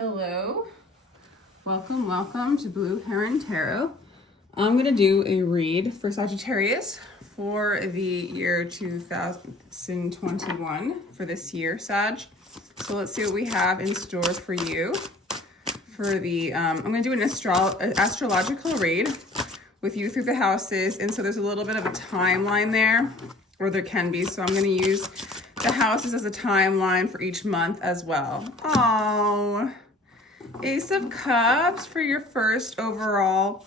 Hello, welcome to Blue Heron Tarot. I'm going to do a read for Sagittarius for the year 2021 for this year, Sag. So let's see what we have in store for you. For the, I'm going to do an astrological read with you through the houses. And so there's a little bit of a timeline there, or there can be. So I'm going to use the houses as a timeline for each month as well. Oh, Ace of Cups for your first overall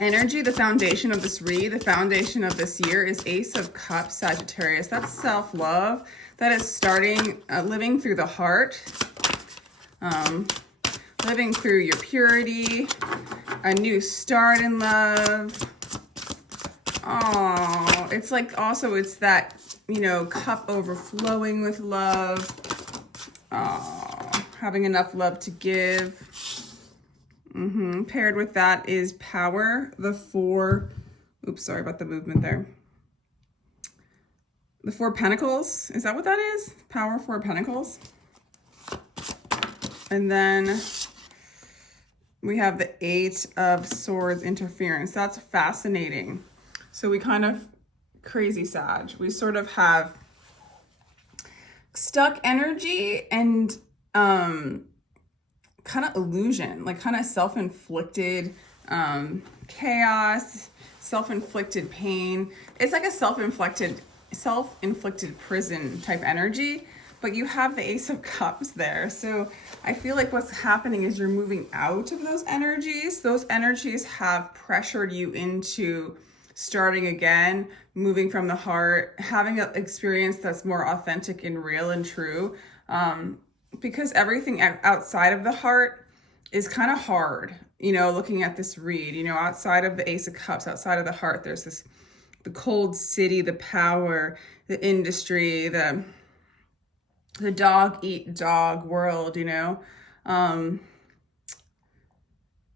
energy. The foundation of this read, the foundation of this year is Ace of Cups, Sagittarius. That's self-love. That is starting, living through the heart, living through your purity, a new start in love. Oh, it's like also it's that, you know, cup overflowing with love. Oh, having enough love to give. Paired with that is power. The four, oops, sorry about the movement there. The Four Pentacles, is that what that is? Power, Four Pentacles. And then we have the Eight of Swords, interference. That's fascinating. So we kind of, crazy Sag, we sort of have stuck energy and kind of illusion, like kind of self-inflicted chaos, self-inflicted pain. It's like a self-inflicted prison type energy, but you have the Ace of Cups there. So I feel like what's happening is you're moving out of those energies. Those energies have pressured you into starting again, moving from the heart, having an experience that's more authentic and real and true. Because everything outside of the heart is kind of hard, you know, looking at this read, you know, outside of the Ace of Cups, outside of the heart, there's this, the cold city, the power, the industry, the dog eat dog world, you know. And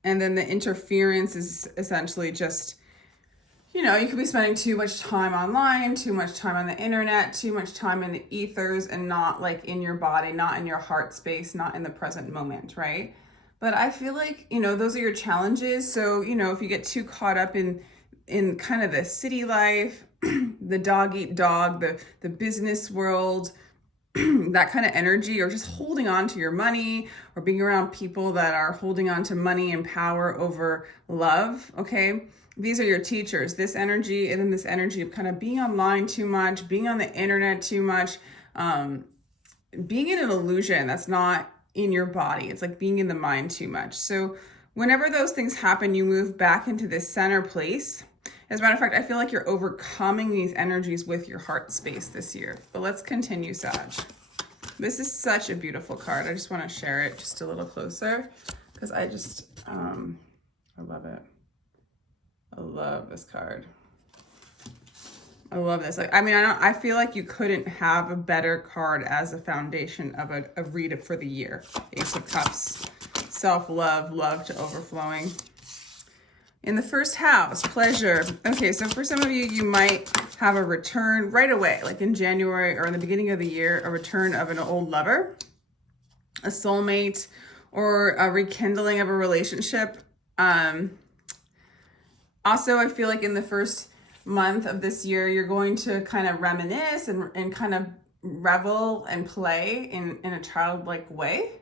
then the interference is essentially just, you know, you could be spending too much time online, too much time on the internet, too much time in the ethers, and not like in your body, not in your heart space, not in the present moment, right? But I feel like, you know, those are your challenges. So, you know, if you get too caught up in kind of the city life, the dog eat dog, the business world, that kind of energy, or just holding on to your money, or being around people that are holding on to money and power over love, okay? These are your teachers, this energy, and then this energy of kind of being online too much, being on the internet too much, being in an illusion that's not in your body. It's like being in the mind too much. So whenever those things happen, you move back into this center place. As a matter of fact, I feel like you're overcoming these energies with your heart space this year. But let's continue, Sag. This is such a beautiful card. I just want to share it just a little closer because I just, I love it. I love this card. I love this. Like, I mean, I feel like you couldn't have a better card as a foundation of a read for the year. Ace of Cups, self-love, love to overflowing. In the first house, pleasure. Okay, so for some of you, you might have a return right away, like in January or in the beginning of the year, a return of an old lover, a soulmate, or a rekindling of a relationship. Also, I feel like in the first month of this year, you're going to kind of reminisce and kind of revel and play in a childlike way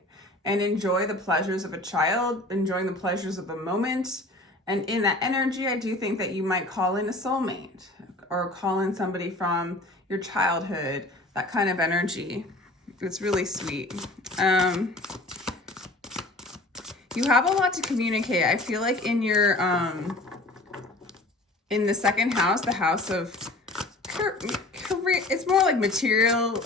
and enjoy the pleasures of a child, enjoying the pleasures of the moment. And in that energy, I do think that you might call in a soulmate or call in somebody from your childhood, that kind of energy. It's really sweet. You have a lot to communicate. I feel like in your, in the second house, the house of career, it's more like material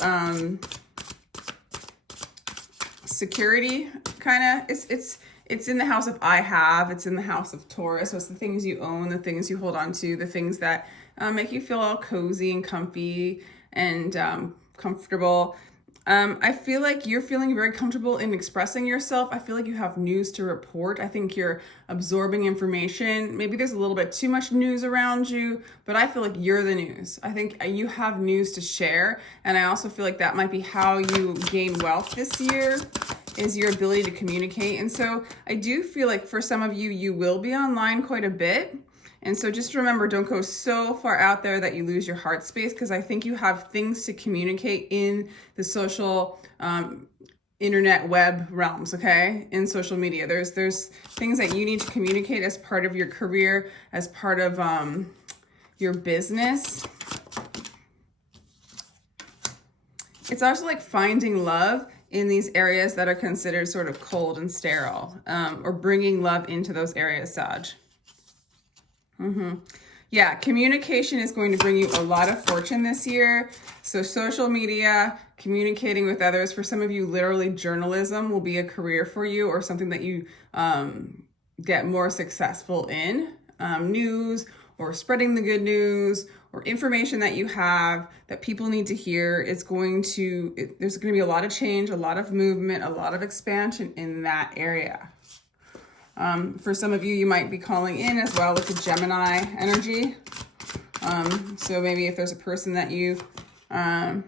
security, kind of. It's in the house of I have, it's in the house of Taurus. So it's the things you own, the things you hold on to, the things that make you feel all cozy and comfy and comfortable. I feel like you're feeling very comfortable in expressing yourself. I feel like you have news to report. I think you're absorbing information. Maybe there's a little bit too much news around you, but I feel like you're the news. I think you have news to share. And I also feel like that might be how you gain wealth this year, is your ability to communicate. And so I do feel like for some of you, you will be online quite a bit. And so just remember, don't go so far out there that you lose your heart space, because I think you have things to communicate in the social internet web realms, okay? In social media. There's things that you need to communicate as part of your career, as part of your business. It's also like finding love in these areas that are considered sort of cold and sterile, or bringing love into those areas, Sag. Yeah, communication is going to bring you a lot of fortune this year. So social media, communicating with others. For some of you, literally journalism will be a career for you, or something that you get more successful in. News, or spreading the good news, or information that you have that people need to hear. There's going to be a lot of change, a lot of movement, a lot of expansion in that area. For some of you, you might be calling in as well with the Gemini energy. So maybe if there's a person that you're in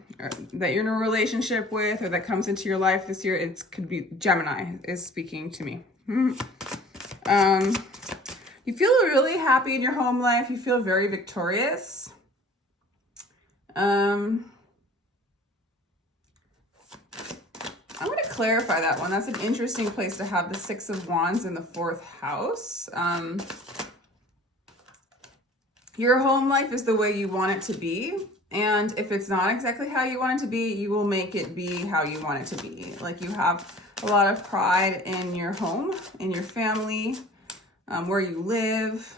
a relationship with, or that comes into your life this year, it could be Gemini is speaking to me. You feel really happy in your home life. You feel very victorious. I'm going to clarify that one. That's an interesting place to have the Six of Wands in the 4th house. Your home life is the way you want it to be. And if it's not exactly how you want it to be, you will make it be how you want it to be. Like, you have a lot of pride in your home, in your family, where you live.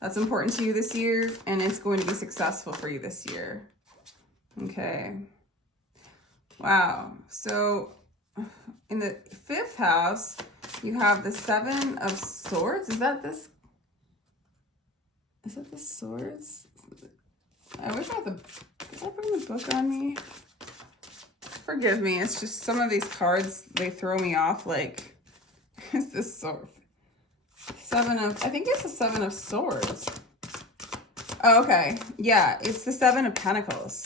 That's important to you this year, and it's going to be successful for you this year. Okay. Wow. So in the 5th house, you have the 7 of Swords. Is that the Swords? I wish I had did I bring the book on me? Forgive me. It's just some of these cards, they throw me off. Like, is this sword? I think it's the 7 of Swords. Oh, okay. Yeah, it's the 7 of Pentacles.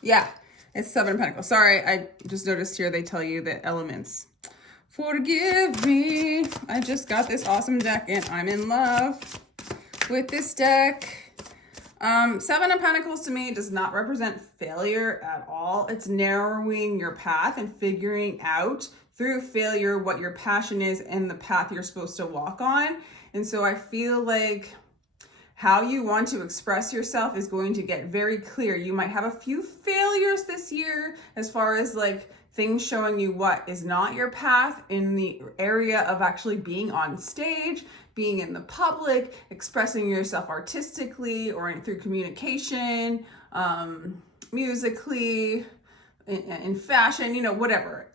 Yeah, it's 7 of Pentacles. Sorry, I just noticed here they tell you the elements. Forgive me. I just got this awesome deck and I'm in love with this deck. 7 of Pentacles to me does not represent failure at all. It's narrowing your path and figuring out through failure what your passion is and the path you're supposed to walk on. And so I feel like how you want to express yourself is going to get very clear. You might have a few failures this year as far as like things showing you what is not your path in the area of actually being on stage, being in the public, expressing yourself artistically or through communication, musically, in fashion, whatever.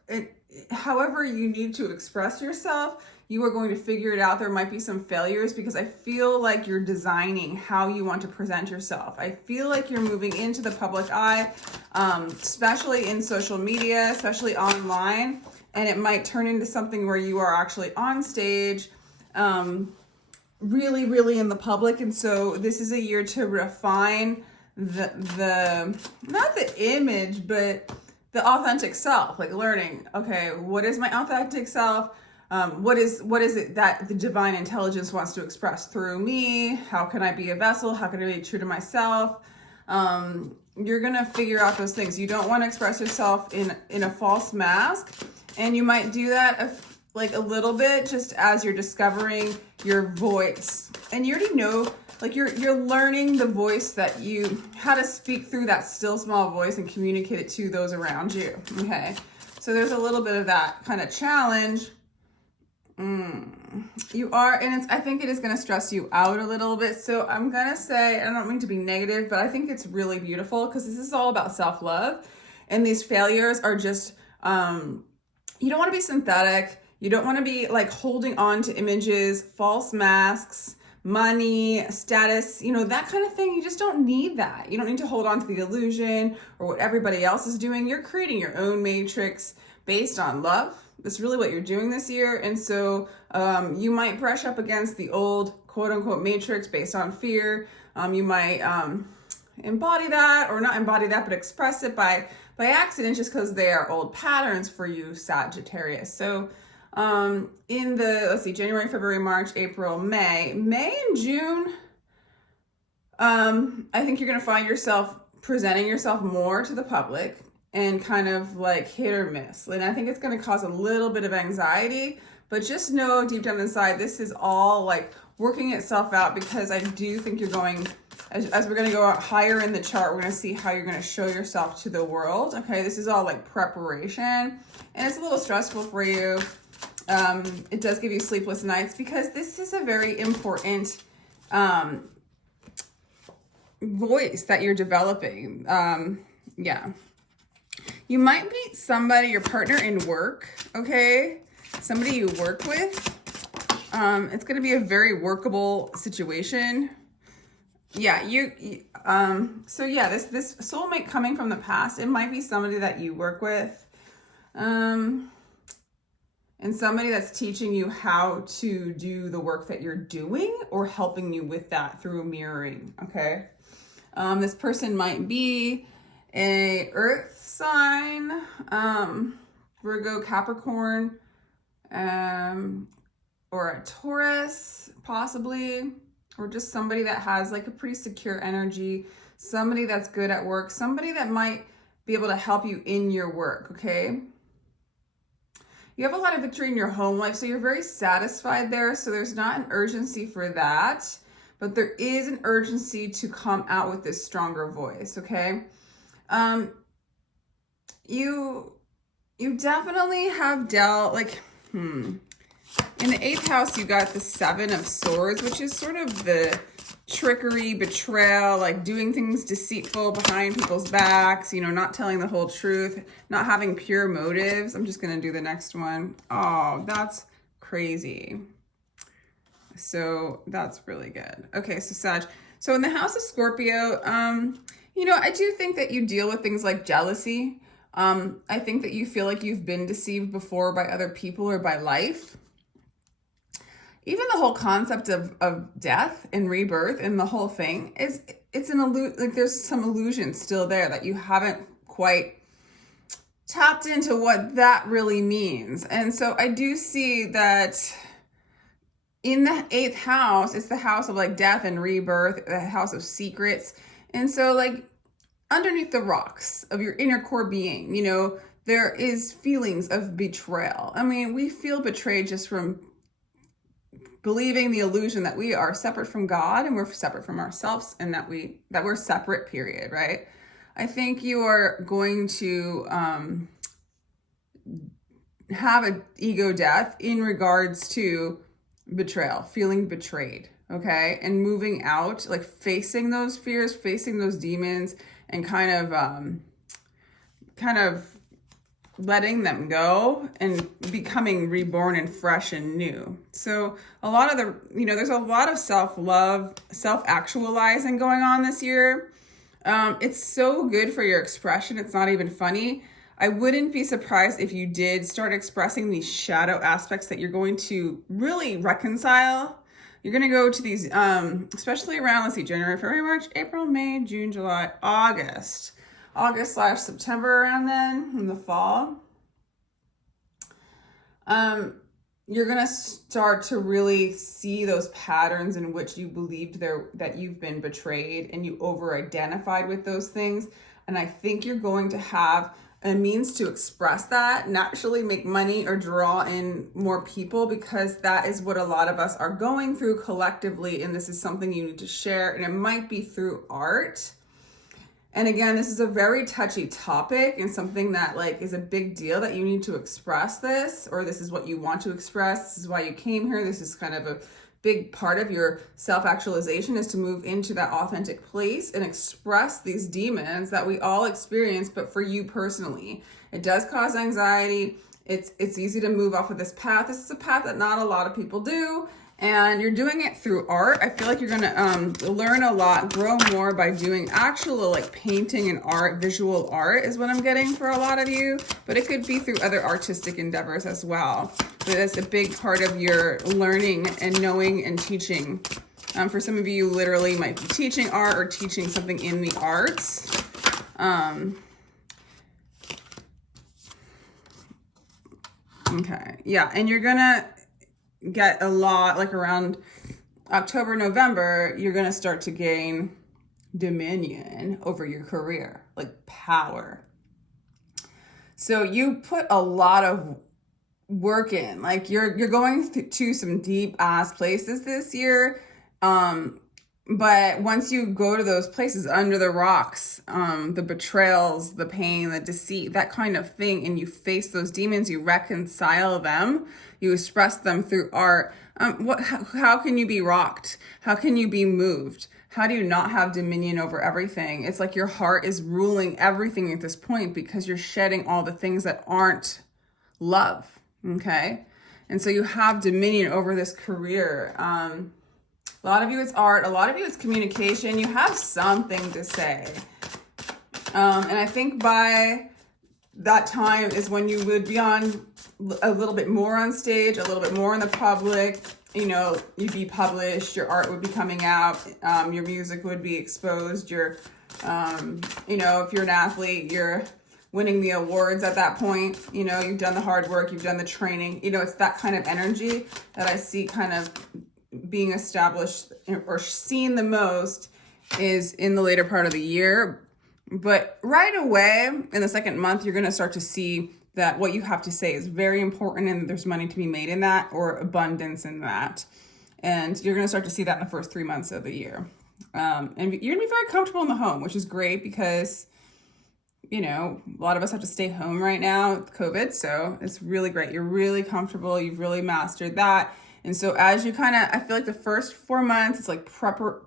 However you need to express yourself, you are going to figure it out. There might be some failures because I feel like you're designing how you want to present yourself. I feel like you're moving into the public eye, especially in social media, especially online, and it might turn into something where you are actually on stage, really, really in the public. And so this is a year to refine the not the image, but the authentic self, like learning, okay, what is my authentic self? What is it that the divine intelligence wants to express through me? How can I be a vessel? How can I be true to myself? You're going to figure out those things. You don't want to express yourself in a false mask. And you might do that like a little bit just as you're discovering your voice. And you already know, like you're learning the voice that how to speak through that still small voice and communicate it to those around you. Okay. So there's a little bit of that kind of challenge. You are, and I think it is going to stress you out a little bit. So I'm going to say, I don't mean to be negative, but I think it's really beautiful because this is all about self-love. And these failures are just, you don't want to be synthetic. You don't want to be like holding on to images, false masks, money, status, that kind of thing. You just don't need that. You don't need to hold on to the illusion or what everybody else is doing. You're creating your own matrix based on love. That's really what you're doing this year. And so you might brush up against the old quote unquote matrix based on fear. You might embody that, or not embody that, but express it by by accident, just because they are old patterns for you, Sagittarius. So in the, let's see, January, February, March, April, May and June, I think you're going to find yourself presenting yourself more to the public and kind of like hit or miss. And I think it's going to cause a little bit of anxiety, but just know deep down inside, this is all like working itself out, because I do think you're going, as we're going to go out higher in the chart, we're going to see how you're going to show yourself to the world. Okay, this is all like preparation, and it's a little stressful for you. It does give you sleepless nights, because this is a very important voice that you're developing. Yeah. You might meet somebody, your partner in work, okay? Somebody you work with. It's going to be a very workable situation. Yeah, so yeah, this soulmate coming from the past, it might be somebody that you work with. And somebody that's teaching you how to do the work that you're doing, or helping you with that through mirroring, okay? This person might be a earth sign, Virgo, Capricorn, or a Taurus, possibly, or just somebody that has like a pretty secure energy, somebody that's good at work, somebody that might be able to help you in your work, okay? You have a lot of victory in your home life, so you're very satisfied there, so there's not an urgency for that, but there is an urgency to come out with this stronger voice, okay? You definitely have dealt, like, in the 8th house, you got the 7 of Swords, which is sort of the trickery, betrayal, like doing things deceitful behind people's backs, you know, not telling the whole truth, not having pure motives. I'm just going to do the next one. Oh, that's crazy. So that's really good. Okay, so Sag. So in the house of Scorpio, you know, I do think that you deal with things like jealousy. I think that you feel like you've been deceived before by other people or by life. Even the whole concept of death and rebirth and the whole thing it's an like there's some illusion still there that you haven't quite tapped into what that really means. And so I do see that in the 8th house, it's the house of like death and rebirth, the house of secrets. And so like underneath the rocks of your inner core being, you know, there is feelings of betrayal. I mean, we feel betrayed just from believing the illusion that we are separate from God and we're separate from ourselves, and that we're separate, period, right? I think you are going to have an ego death in regards to betrayal, feeling betrayed, okay? And moving out, like facing those fears, facing those demons, and kind of letting them go and becoming reborn and fresh and new. So a lot of the, you know, there's a lot of self-love, self-actualizing going on this year. It's so good for your expression. It's not even funny. I wouldn't be surprised if you did start expressing these shadow aspects that you're going to really reconcile. You're going to go to these, especially around, let's see, January, February, March, April, May, June, July, August/September, around then, in the fall. You're going to start to really see those patterns in which you believed that you've been betrayed, and you over-identified with those things. And I think you're going to have a means to express that, naturally make money or draw in more people, because that is what a lot of us are going through collectively. And this is something you need to share, and it might be through art. And again, this is a very touchy topic and something that like is a big deal that you need to express this, or this is what you want to express. This is why you came here. This is kind of a big part of your self-actualization, is to move into that authentic place and express these demons that we all experience, but for you personally. It does cause anxiety. It's easy to move off of this path. This is a path that not a lot of people do. And you're doing it through art. I feel like you're gonna learn a lot, grow more by doing actual like painting and art, visual art is what I'm getting for a lot of you. But it could be through other artistic endeavors as well. But that's a big part of your learning and knowing and teaching. For some of you, literally might be teaching art or teaching something in the arts. Okay. Yeah. And you're going to get a lot, like around October, November, you're going to start to gain dominion over your career, like power. So you put a lot of work in, like you're going to some deep ass places this year. But once you go to those places under the rocks, the betrayals, the pain, the deceit, that kind of thing, and you face those demons, you reconcile them, you express them through art. How can you be rocked? How can you be moved? How do you not have dominion over everything? It's like your heart is ruling everything at this point because you're shedding all the things that aren't love. Okay. And so you have dominion over this career. A lot of you it's art. A lot of you it's communication. You have something to say. And I think by that time is when you would be on a little bit more on stage, a little bit more in the public. You know, you'd be published, your art would be coming out, your music would be exposed, your, you know, if you're an athlete, you're winning the awards at that point. You know, you've done the hard work, you've done the training. You know, it's that kind of energy that I see kind of being established or seen the most is in the later part of the year. But right away, in the second month, you're going to start to see that what you have to say is very important and there's money to be made in that or abundance in that. And you're going to start to see that in the first 3 months of the year. And you're going to be very comfortable in the home, which is great because, you know, a lot of us have to stay home right now with COVID. So it's really great. You're really comfortable. You've really mastered that. And so as you kind of, I feel like the first 4 months, it's like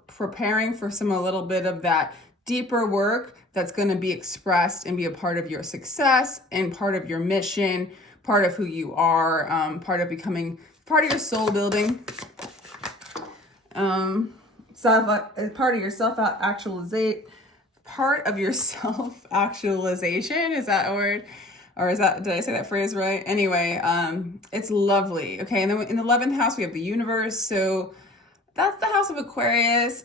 preparing for a little bit of that deeper work that's going to be expressed and be a part of your success and part of your mission, part of who you are, part of becoming part of your soul building, part of your self-actualization. Part of your self-actualization, is that a word? Or did I say that phrase right? Anyway, it's lovely. Okay, and then in the 11th house, we have the universe. So that's the house of Aquarius.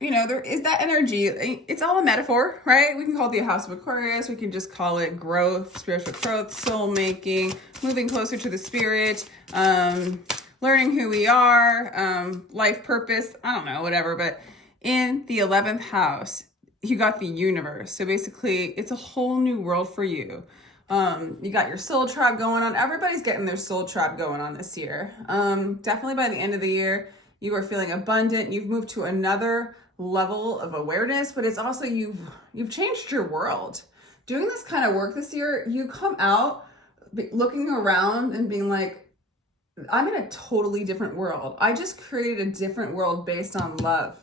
You know, there is that energy. It's all a metaphor, right? We can call it the house of Aquarius. We can just call it growth, spiritual growth, soul making, moving closer to the spirit, learning who we are, life purpose, I don't know, whatever. But in the 11th house, you got the universe. So basically, it's a whole new world for you. You got your soul tribe going on. Everybody's getting their soul tribe going on this year. Definitely by the end of the year, you are feeling abundant. You've moved to another level of awareness, but it's also you've changed your world. Doing this kind of work this year, you come out looking around and being like, I'm in a totally different world. I just created a different world based on love.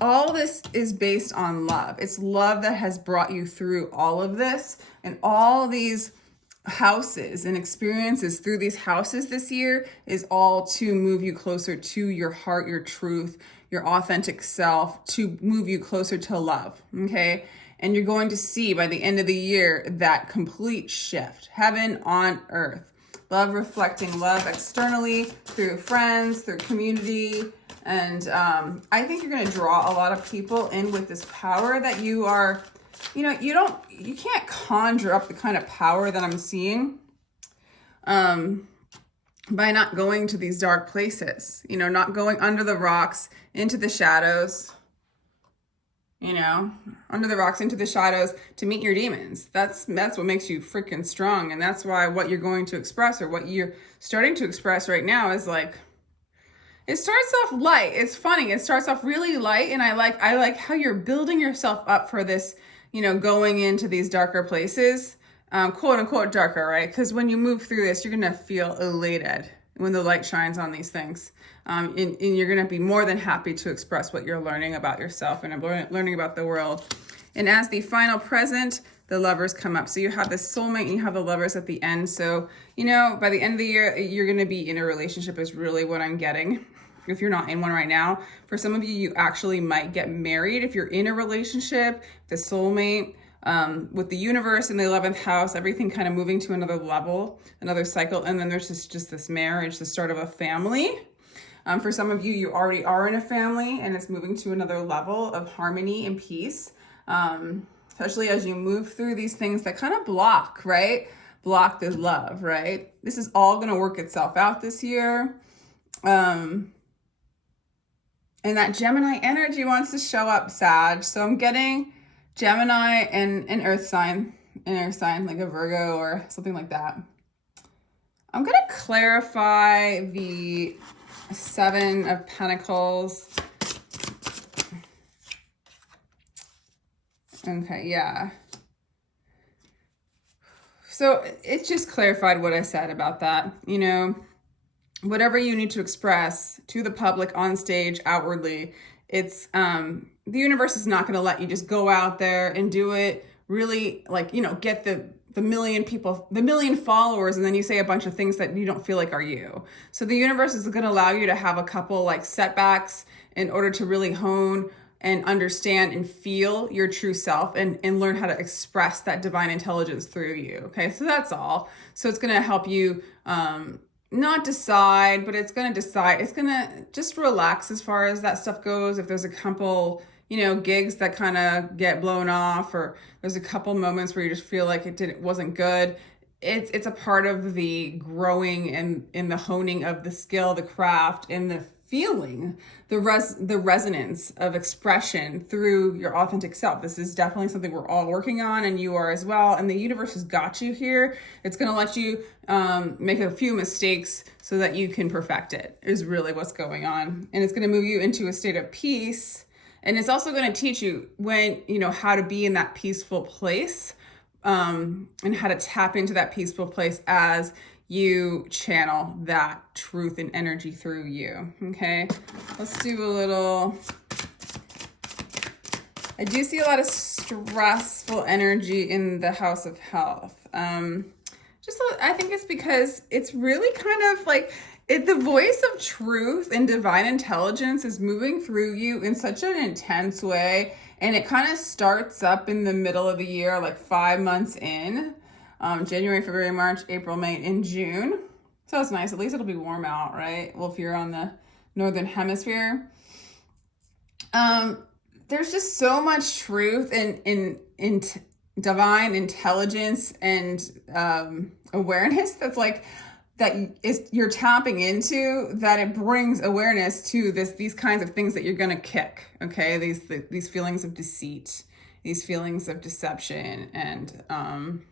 All this is based on love. It's love that has brought you through all of this, and all these houses and experiences through these houses this year is all to move you closer to your heart, your truth, your authentic self, to move you closer to love. Okay. And you're going to see by the end of the year that complete shift, heaven on earth, love reflecting love externally through friends, through community. And I think you're going to draw a lot of people in with this power that you are, you know, you can't conjure up the kind of power that I'm seeing by not going to these dark places, you know, not going under the rocks into the shadows, you know, under the rocks into the shadows to meet your demons. That's what makes you freaking strong. And that's why what you're going to express, or what you're starting to express right now, is like, it starts off light. It's funny. It starts off really light. And I like how you're building yourself up for this, you know, going into these darker places, quote unquote darker, right? Because when you move through this, you're going to feel elated when the light shines on these things. And you're going to be more than happy to express what you're learning about yourself and learning about the world. And as the final present, the lovers come up. So you have the soulmate and you have the lovers at the end. So, you know, by the end of the year, you're going to be in a relationship is really what I'm getting. If you're not in one right now, for some of you, you actually might get married. If you're in a relationship, the soulmate, with the universe in the 11th house, everything kind of moving to another level, another cycle. And then there's just this marriage, the start of a family. For some of you, you already are in a family and it's moving to another level of harmony and peace. Especially as you move through these things that kind of block, right? blocked is love, right? This is all going to work itself out this year. And that Gemini energy wants to show up, Sag. So I'm getting Gemini and an earth sign, like a Virgo or something like that. I'm going to clarify the Seven of Pentacles. Okay, yeah. So it just clarified what I said about that. You know, whatever you need to express to the public, on stage, outwardly, it's the universe is not going to let you just go out there and do it really, like, you know, get the million people, the million followers, and then you say a bunch of things that you don't feel like are you. So the universe is going to allow you to have a couple like setbacks in order to really hone and understand and feel your true self and learn how to express that divine intelligence through you. Okay, so that's all. So it's going to help you not decide, but it's going to decide. It's going to just relax as far as that stuff goes. If there's a couple, you know, gigs that kind of get blown off, or there's a couple moments where you just feel like it wasn't good, it's a part of the growing and in the honing of the skill, the craft, and the feeling, the resonance of expression through your authentic self. This is definitely something we're all working on, and you are as well. And the universe has got you here. It's going to let you make a few mistakes so that you can perfect it, is really what's going on. And it's going to move you into a state of peace. And it's also going to teach you when, you know, how to be in that peaceful place, and how to tap into that peaceful place as you channel that truth and energy through you. Okay, let's do a little. I do see a lot of stressful energy in the house of health. I think it's because it's really kind of like the voice of truth and divine intelligence is moving through you in such an intense way. And it kind of starts up in the middle of the year, like 5 months in. January, February, March, April, May, and June. So it's nice. At least it'll be warm out, right? Well, if you're on the northern hemisphere. There's just so much truth in divine intelligence and awareness that's like, that is you're tapping into, that it brings awareness to these kinds of things that you're going to kick, okay? These feelings of deceit, these feelings of deception, and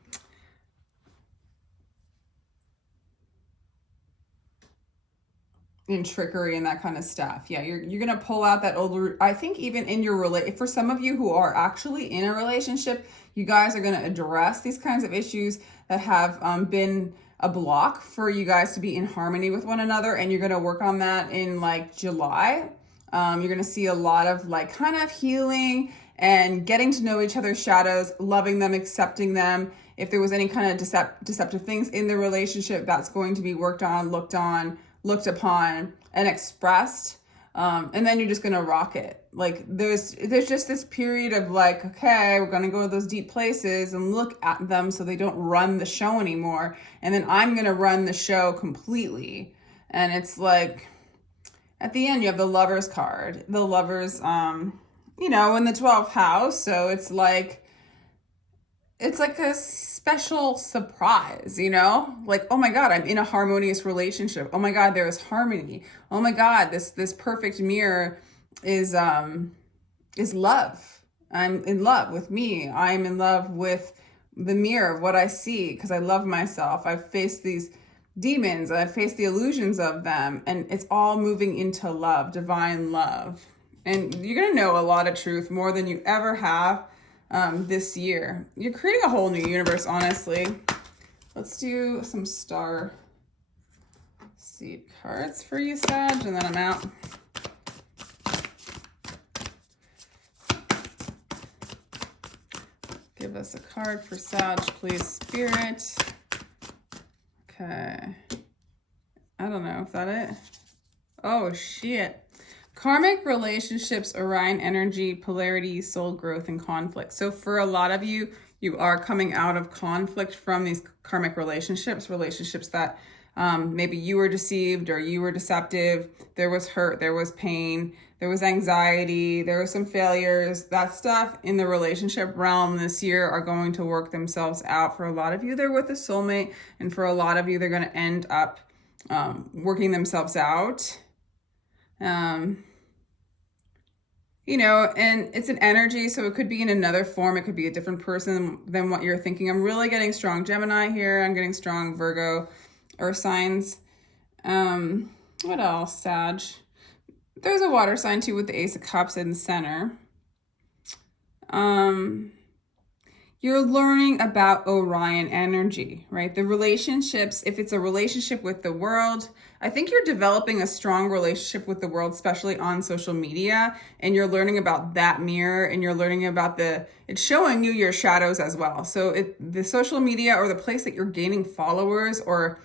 in trickery and that kind of stuff. Yeah, you're gonna pull out that old. I think even in your for some of you who are actually in a relationship, you guys are gonna address these kinds of issues that have been a block for you guys to be in harmony with one another, and you're gonna work on that in like July. You're gonna see a lot of like kind of healing and getting to know each other's shadows, loving them, accepting them. If there was any kind of deceptive things in the relationship, that's going to be worked on, looked upon, and expressed. And then you're just gonna rock it. Like there's just this period of like, okay, we're gonna go to those deep places and look at them so they don't run the show anymore. And then I'm gonna run the show completely. And it's like, at the end, you have the Lover's card. The Lover's, you know, in the 12th house. So it's like a special surprise, you know? Like, oh my God, I'm in a harmonious relationship. Oh my God, there is harmony. Oh my God, this perfect mirror is love. I'm in love with me. I'm in love with the mirror of what I see because I love myself. I've faced these demons. I've faced the illusions of them, and it's all moving into love, divine love. And you're going to know a lot of truth, more than you ever have this year. You're creating a whole new universe, honestly. Let's do some star seed cards for you, Sag, and then I'm out. Give us a card for Sag, please, Spirit. Okay. I don't know, is that it? Oh, shit. Karmic relationships, Orion energy, polarity, soul growth, and conflict. So for a lot of you, you are coming out of conflict from these karmic relationships that Maybe you were deceived or you were deceptive. There was hurt, there was pain, there was anxiety, there were some failures. That stuff in the relationship realm this year are going to work themselves out. For a lot of you, they're with a soulmate, and for a lot of you, they're going to end up working themselves out. You know, and it's an energy, so it could be in another form. It could be a different person than what you're thinking. I'm really getting strong Gemini here. I'm getting strong Virgo, earth signs. What else, Sag? There's a water sign too with the Ace of Cups in the center. You're learning about Orion energy, right? The relationships, if it's a relationship with the world, I think you're developing a strong relationship with the world, especially on social media, and you're learning about that mirror, and you're learning about it's showing you your shadows as well. So the social media, or the place that you're gaining followers, or,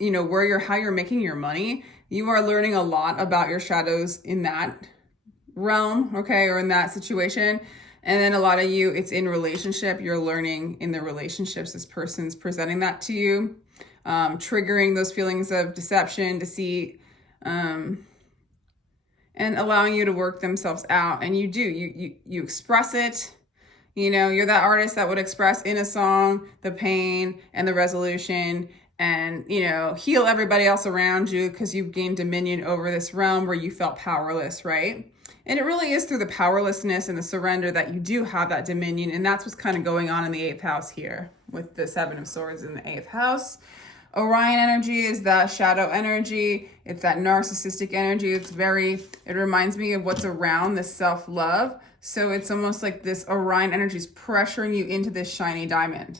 you know, how you're making your money, you are learning a lot about your shadows in that realm, okay, or in that situation. And then a lot of you, it's in relationship, you're learning in the relationships, this person's presenting that to you, triggering those feelings of deception, deceit, and allowing you to work themselves out. And you express it. You know, you're that artist that would express in a song the pain and the resolution, and, you know, heal everybody else around you because you've gained dominion over this realm where you felt powerless, right? And it really is through the powerlessness and the surrender that you do have that dominion. And that's what's kind of going on in the 8th house here with the 7 of Swords in the 8th house. Orion energy is that shadow energy. It's that narcissistic energy. It reminds me of what's around this self-love. So it's almost like this Orion energy is pressuring you into this shiny diamond.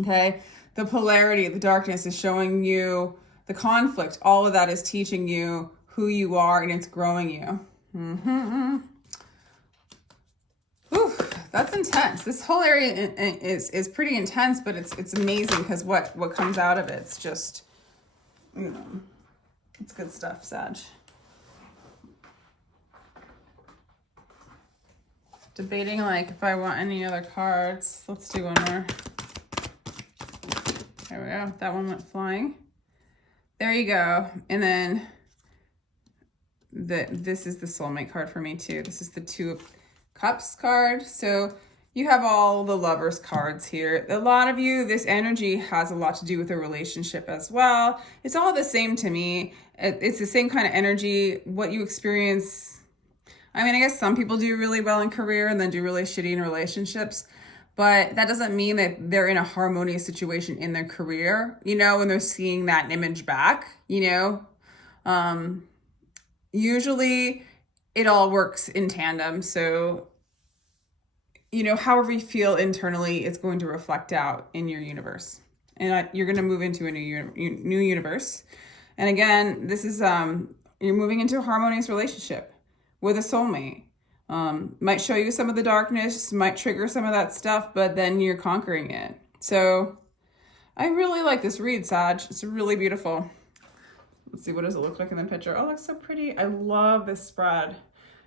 Okay. The polarity, the darkness is showing you the conflict. All of that is teaching you who you are, and it's growing you. Ooh, that's intense. This whole area is pretty intense, but it's amazing because what comes out of it's just, you know, it's good stuff, Sag. Debating like if I want any other cards. Let's do one more. There we go. That one went flying. There you go. And then this is the soulmate card for me too. This is the 2 of Cups card. So you have all the lovers cards here. A lot of you, this energy has a lot to do with a relationship as well. It's all the same to me. It's the same kind of energy. What you experience. I mean, I guess some people do really well in career and then do really shitty in relationships. But that doesn't mean that they're in a harmonious situation in their career, you know, when they're seeing that image back, you know. Usually it all works in tandem. So, you know, however you feel internally, it's going to reflect out in your universe. And you're going to move into a new universe. And again, this is, you're moving into a harmonious relationship with a soulmate. Might show you some of the darkness, might trigger some of that stuff, but then you're conquering it. So I really like this read, Sag. It's really beautiful. Let's see, what does it look like in the picture? Oh, it looks so pretty. I love this spread.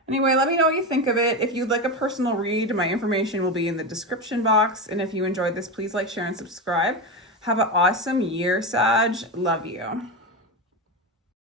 Anyway, let me know what you think of it. If you'd like a personal read, my information will be in the description box. And if you enjoyed this, please like, share, and subscribe. Have an awesome year, Sag. Love you.